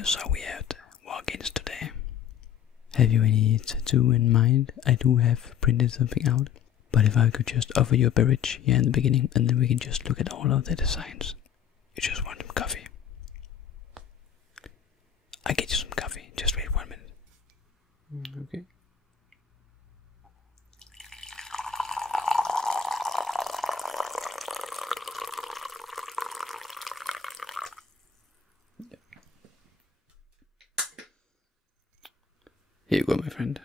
Okay, so we have walk-ins today. Have you any tattoo in mind? I do have printed something out, but if I could just offer you a beverage here in the beginning, and then we can just look at all of the designs. You just want some coffee? I get you some coffee. Just wait 1 minute. Okay. Here you go, my friend.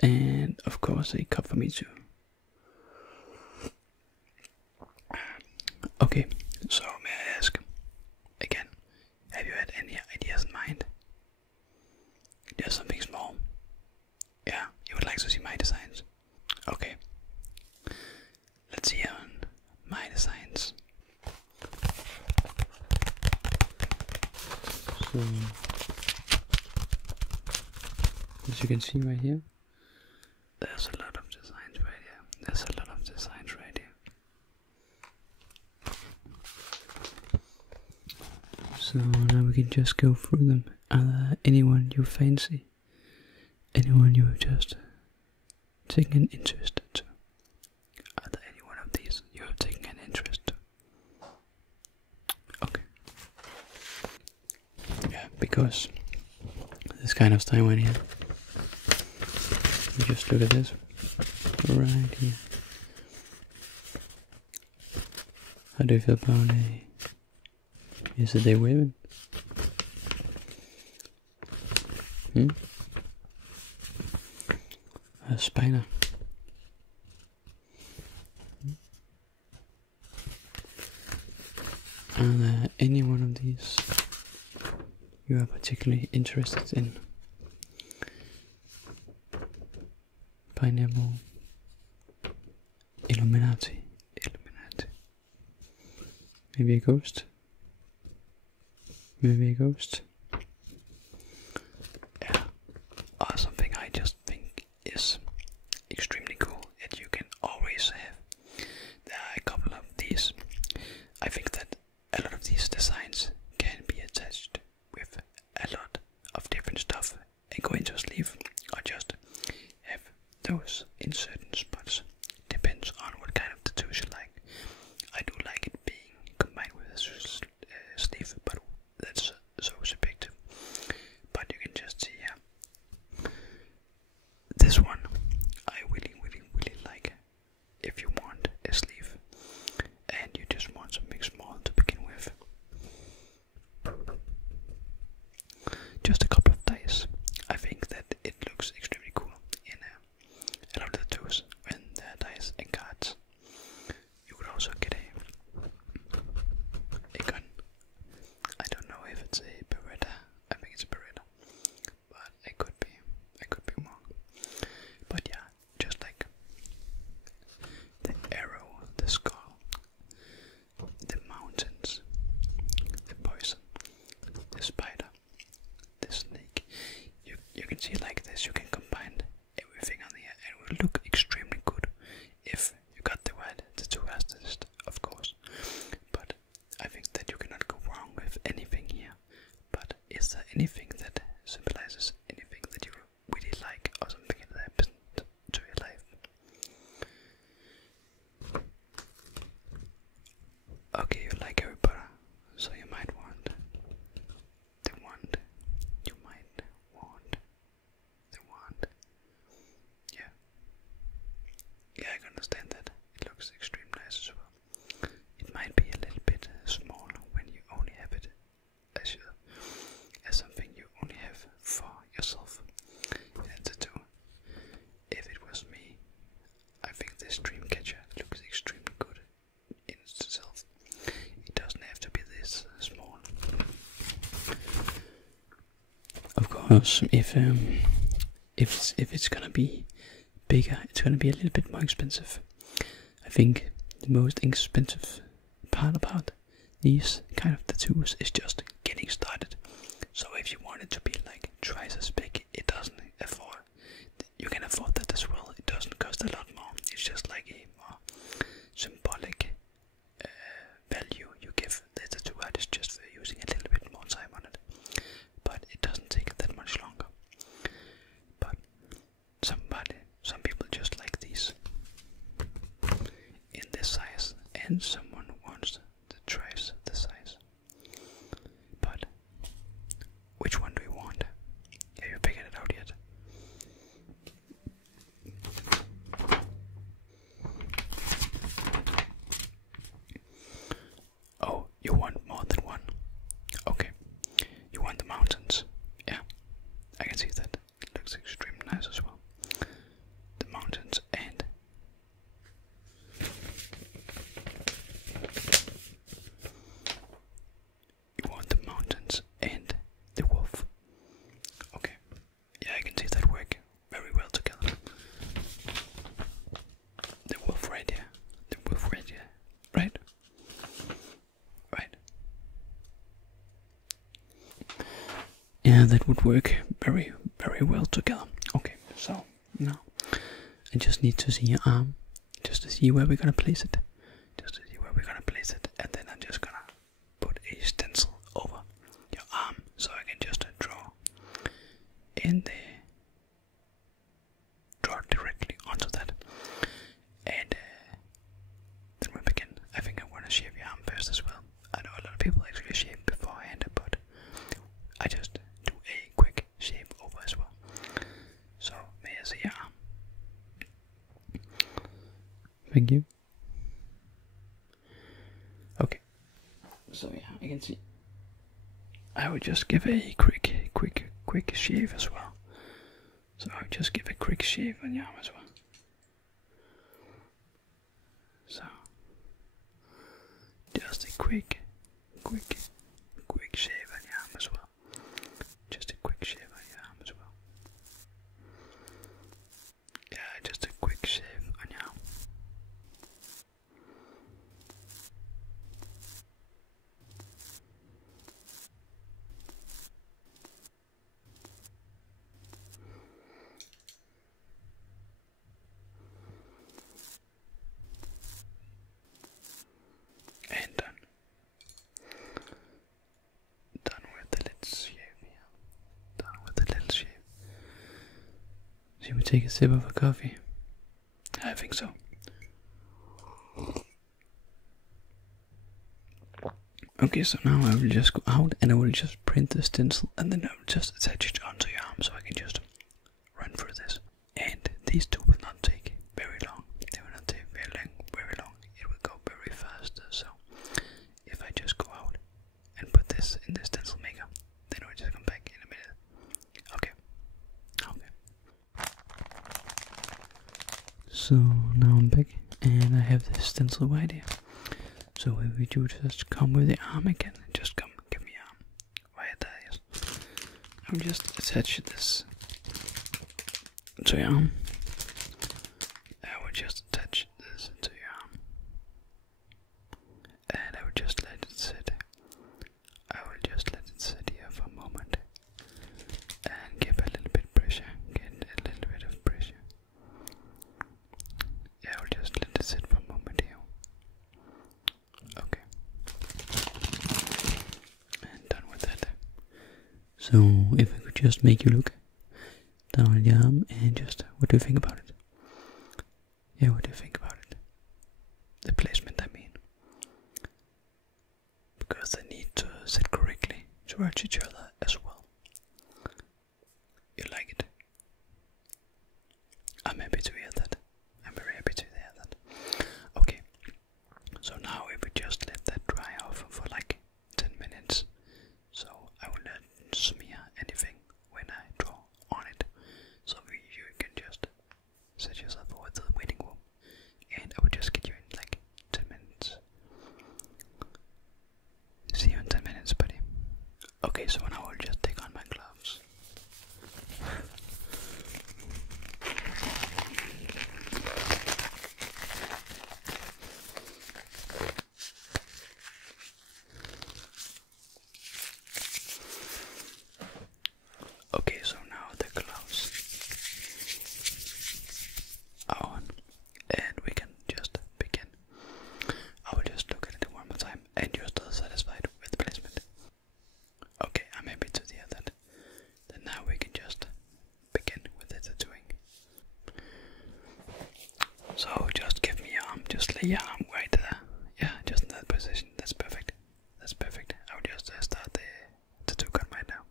And of course a cup for me too. Okay, so may I ask, again, have you had any ideas in mind? Just something small. Yeah, you would like to see my designs? Okay. Let's see on my designs. So, as you can see right here, there's a lot of designs right here. There's a lot of designs right here. So now we can just go through them. Are there anyone you fancy? Anyone you have just taken an interest to? Are there any one of these you have taken an interest to? Okay. Yeah, because this kind of style right here. You just look at this right here. How do you feel about a yesterday waving? A spider. Are there any one of these you are particularly interested in? Pineapple. Illuminati. Maybe a ghost. Yeah. Or something I just think is extremely cool that you can always have. There are a couple of these. I think that a lot of these designs can be attached with a lot of different stuff and go into a sleeve, or just have those in certain spots. Depends on what kind of tattoos you like. I do like it being combined with a sleeve, but that's so subjective. But you can just see here. This one I really like. If you want a sleeve and you just want something small to begin with, just a couple of dice. I think that it looks extremely cool in a lot of tattoos when there are dice and cards. You could also get a gun. I don't know if it's a Beretta. I think it's a Beretta, but it could be wrong. But yeah, just like the arrow, the skull, the mountains, the poison, the spider, the snake. You can see like this. You can combine everything on here, and it will look extremely good if you got the right tattoo artist, of course. But I think that you cannot go wrong with anything here. But is there anything that symbolizes anything that you really like, or something that happened to your life? Okay, you like Harry Potter, so you might want the wand. You might want the wand. Yeah. Yeah, I can understand that. It looks extremely nice as well. It might be a little bit small when you only have it as something you only have for yourself in a tattoo. If it was me, I think this dream catcher looks extremely good in itself. It doesn't have to be this small. Of course, if it's gonna be bigger, it's gonna be a little bit more expensive. I think the most expensive part about these kind of tattoos is just getting started. So if you want it to be like twice as big, it doesn't afford. You can afford that as well. It doesn't cost a lot more. It's just like a more symbolic value you give the tattoo artist just for using a little bit more time on it. But it which one do you want? Have you figured it out yet? Oh, you want more than one? Okay. You want the mountains? Yeah, I can see that. It looks extremely nice as well. The mountains and you want the mountains and the wolf. Okay. Yeah, I can see that work very well together. The wolf right here. The wolf right here. Right? Right. Yeah, that would work very, very well together. Okay, so now I just need to see your arm, just to see where we're gonna place it. Just to see where we're gonna place it, and then I'm just gonna put a stencil over your arm so I can just draw in there. Draw directly onto that. And then we begin. I think I'm gonna shave your arm first as well. I know a lot of people actually shave beforehand, but I just do a quick shave over as well. So may I see your arm? Thank you. Okay. So yeah, I can see. I would just give a quick shave as well. So I would just give a quick shave on your arm as well. So just a quick shave on your arm as well. Just a quick shave on your arm as well. Yeah, just a quick shave on your arm. And done. Done with the little shave here. Done with the little shave. Should we take a sip of a coffee? I think so. Okay, so now I will just go out and I will just print the stencil and then I will just attach it onto your arm so I can just run through this. And these two will not take very long. They will not take very long. It will go very fast. So if I just go out and put this in the stencil maker, then we'll just come back in a minute. Okay. So now I'm back and I have this stencil right here. So if we do just come with the arm again, just come, give me arm. Right there, yes. I'll just attach this to your arm. I will just attach this to your arm. And I will just let it sit. I will just let it sit here for a moment. And give a little bit pressure. Get a little bit of pressure. Yeah, I will just let it sit for a moment here. Okay. And done with that. So if I could just make you look down at the arm and just, what do you think about it? Yeah, what do you think about it? The placement, I mean. Because they need to sit correctly towards each other as well. You like it? I'm happy to hear that. I'm very happy to hear that. Okay. So now we would just let that dry off for like 10 minutes. So I will not smear anything when I draw on it. So you can just set yourself over to the waiting room. And I will just get you in like 10 minutes. See you in 10 minutes, buddy. Okay, so now I'll just take on my gloves. Okay, so now the gloves are on and we can just begin. I will just look at it one more time and you're still satisfied with the placement. Okay, I'm happy to hear that. Then now we can just begin with the tattooing. So just give me your arm, just lay your arm right there. Yeah, just in that position. That's perfect. That's perfect. I will just start the tattoo gun right now.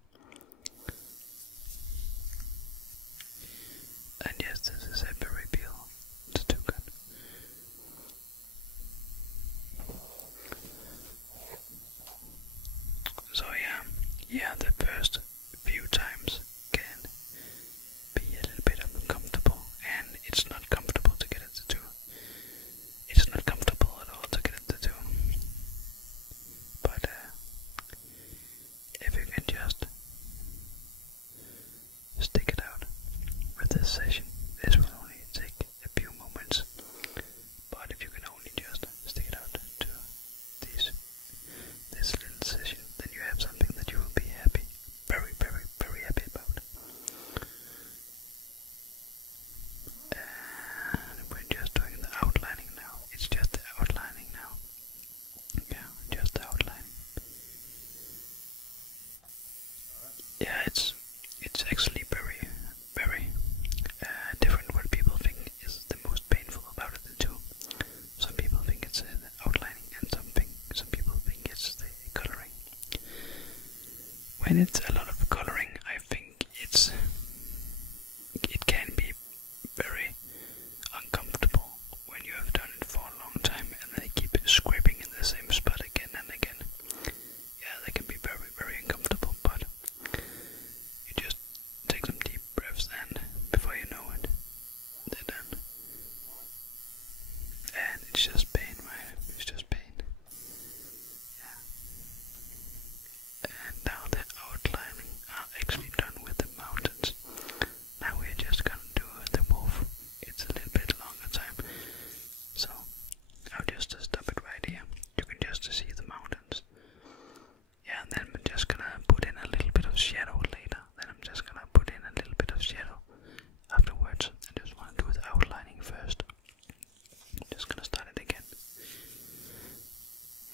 So yeah, the first few times can be a little bit uncomfortable, and it's not comfortable to get a tattoo. It's not comfortable at all to get a tattoo. But if you can just stick it out with this session, this will only take a few moments. But if you can only just stick it out to this little session, then you have something that you will be happy, very, very, very happy about. And we're just doing the outlining now. It's just the outlining now. Yeah, just the outlining. Yeah, it's actually very, very different what people think is the most painful about it too. Some people think it's the outlining, and some people think it's the coloring. When it's a lot of coloring, I think it can be very uncomfortable when you have done it for a long time and they keep scraping in the same spot again and again. Yeah, they can be very, very uncomfortable, but you just take some deep breaths and before you know it, they're done. And it's just pain, right? It's just pain. Yeah. And now the outlining are actually done with the mountains. Now we're just gonna do the wolf. It's a little bit longer time. So I'll just stop it right here. You can just see the mountains. Yeah, and then we're just gonna put in a little bit of shadow later. Then I'm just gonna put in a little bit of shadow afterwards. I just wanna do the outlining first. I'm just gonna start it again.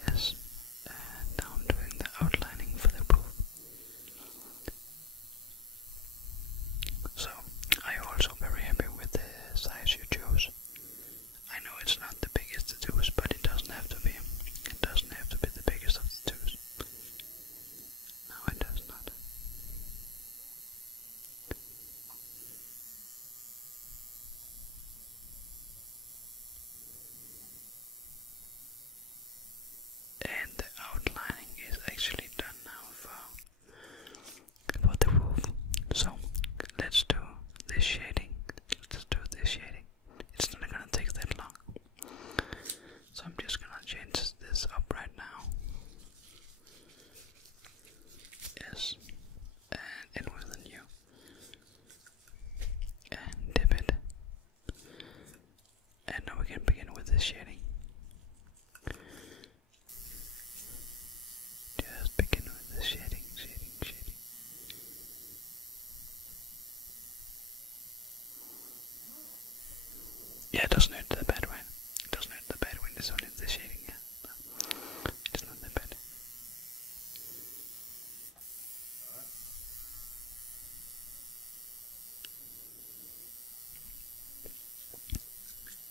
Yes, and now I'm doing the outlining for the wolf. So, are you also very happy with the size you chose? I know it's not the biggest tattoos, but it doesn't have to be. It doesn't have to be the biggest of the tattoos. No, it does not. And the outlining is actually done now for the wolf. So let's do this shading. Let's do this shading. It's not gonna take that long. So I'm just gonna change this up right now. Yes. And in with a new. And dip it. And now we can begin with this shading. Just begin with the shading. Yeah, it doesn't hurt that bad, right? It doesn't hurt that bad when it's only the shading, yeah. No, it's not that bad.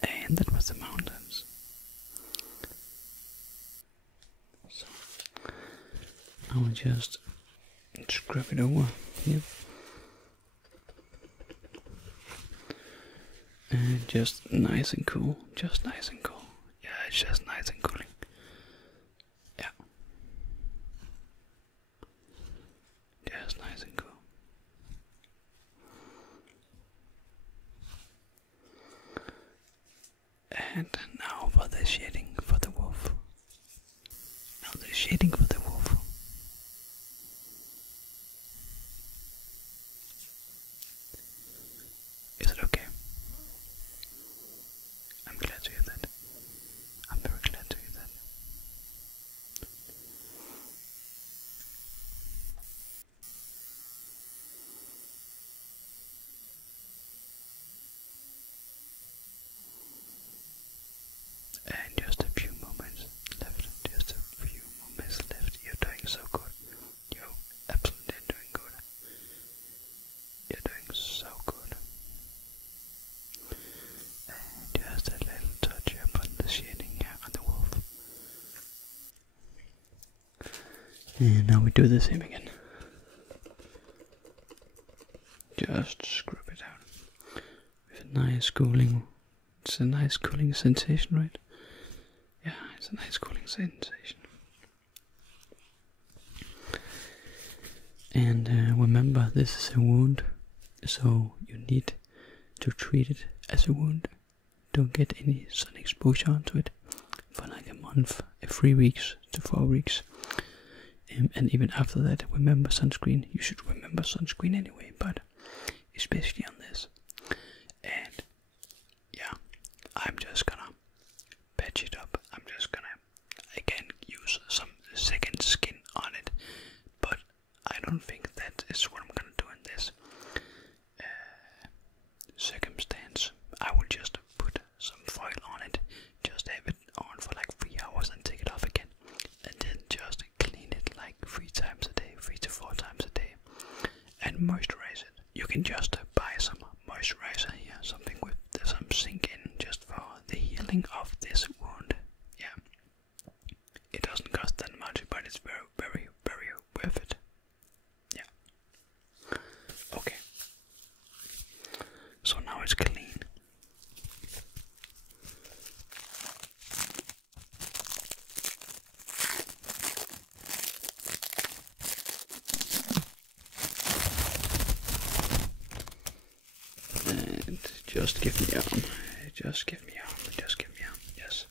And that was the mountains. So I will just scrub it over here. And just nice and cool. Just nice and cool. Yeah, it's just nice and cooling. Yeah. Just nice and cool. And now for the shading for the wolf. Now the shading for the wolf. Is it okay? I'm glad to hear that. I'm very glad to hear that. And just a few moments left. Just a few moments left. You're doing so good. You're absolutely doing good. You're doing so good. And just a little touch up on the shading here on the wolf. And now we do the same again. Just scrub it out with a nice cooling. It's a nice cooling sensation, right? Yeah, it's a nice cooling sensation. And remember, this is a wound, so you need to treat it as a wound. Don't get any sun exposure onto it for like a month, 3 weeks to 4 weeks. And even after that, remember sunscreen. You should remember sunscreen anyway, but especially on this. And yeah, I'm just gonna patch it up. I'm just gonna again use some second skin on it, but I don't think that is what I'm gonna do in this circumstance. I will just put some foil on it, just have it on for like 3 hours and take it off again, and then just clean it like 3 times a day, 3 to 4 times a day, and moisturize it. You can just buy some moisturizer here, something with some zinc in, just for the healing of this wound. Yeah, it doesn't cost that much, but it's very, very, very worth it. Yeah. Okay. So now it's clean. And just give me arm. Just give me arm. Just give me arm. Yes.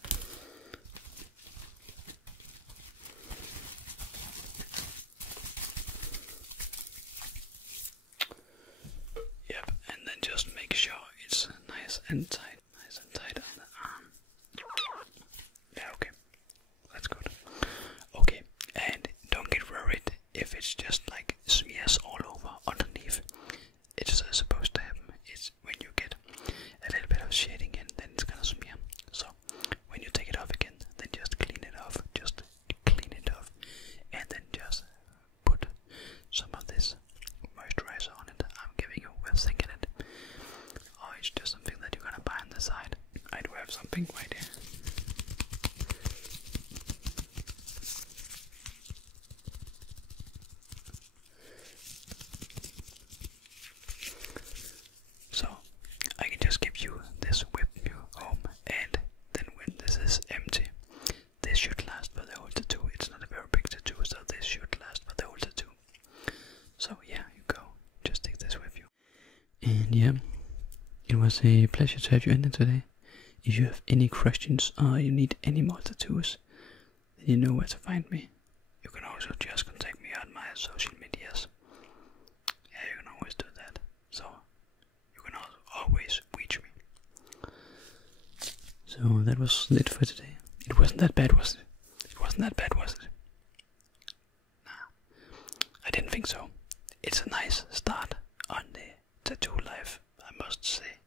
Yep, and then just make sure it's nice and tight. Nice and tight on the arm. Yeah, okay. That's good. Okay, and don't get worried if it's just like smears all over underneath. It's supposed to happen. It's when you get a little bit of shading in, then it's gonna smear. So when you take it off again, then just clean it off. Just clean it off, and then just put some of this moisturizer on it. I'm giving you with zinc in it. Oh, it's just something that you're gonna buy on the side. I do have something right here. So I can just give you this with you home, and then when this is empty, this should last for the whole tattoo. It's not a very big tattoo, so this should last for the whole tattoo. So yeah, you go. Just take this with you. And yeah, it was a pleasure to have you in here today. If you have any questions or you need any more tattoos, then you know where to find me. You can also just contact me on my social medias. Yeah, you can always do that. So you can also always reach me. So that was it for today. It wasn't that bad, was it? It wasn't that bad, was it? Nah, I didn't think so. It's a nice start on the tattoo life, I must say.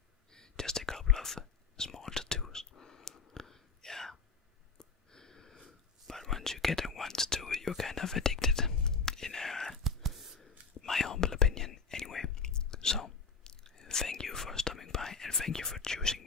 Just a couple of small tattoos. Yeah. But once you get one tattoo, you're kind of addicted, in my humble opinion anyway. So thank you for stopping by, and thank you for choosing